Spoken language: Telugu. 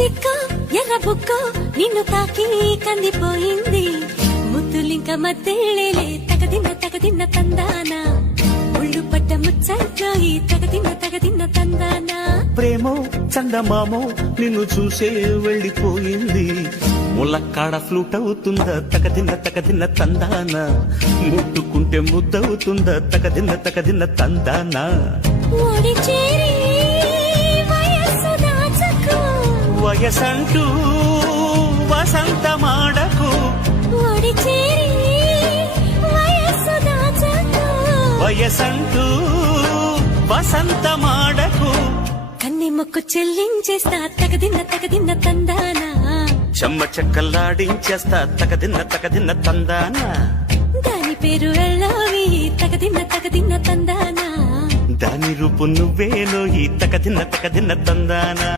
సిక్కో ఎర్ర బుక్కో నిన్ను తాకి కందిపోయింది ముద్దులింక మద్దెళ్ళేలే తగదిన్న తందానా ఒళ్ళు పడ్డ ముచ్చట్లో ఈ తగదిన్న తందానా ప్రేమో చందమామో నిన్ను చూసే వెళ్ళిపోయింది ములక్కాడ ఫ్లూట్ అవుతుందా తగదిన్న తందానా ముట్టుకుంటే ముద్దవుతుందా తగదిన్న తందానా ఓడి చేరి వయస్సు దాచకు వయసంటూ వసంతమాడకు ఓడి చేరి వయస్సు దాచకు వయసంటూ వసంతమాడకు కన్ని మొక్కు చెల్లించేస్తా తగదిన్న తందానా చెమ్మ చెక్కల్లాడించేస్తా తగదిన్న తందానా దాని పేరు వెళ్ళవి తగదిన్న తందానా దాని రూపు నువ్వేలో ఈ తగదిన్న తందానా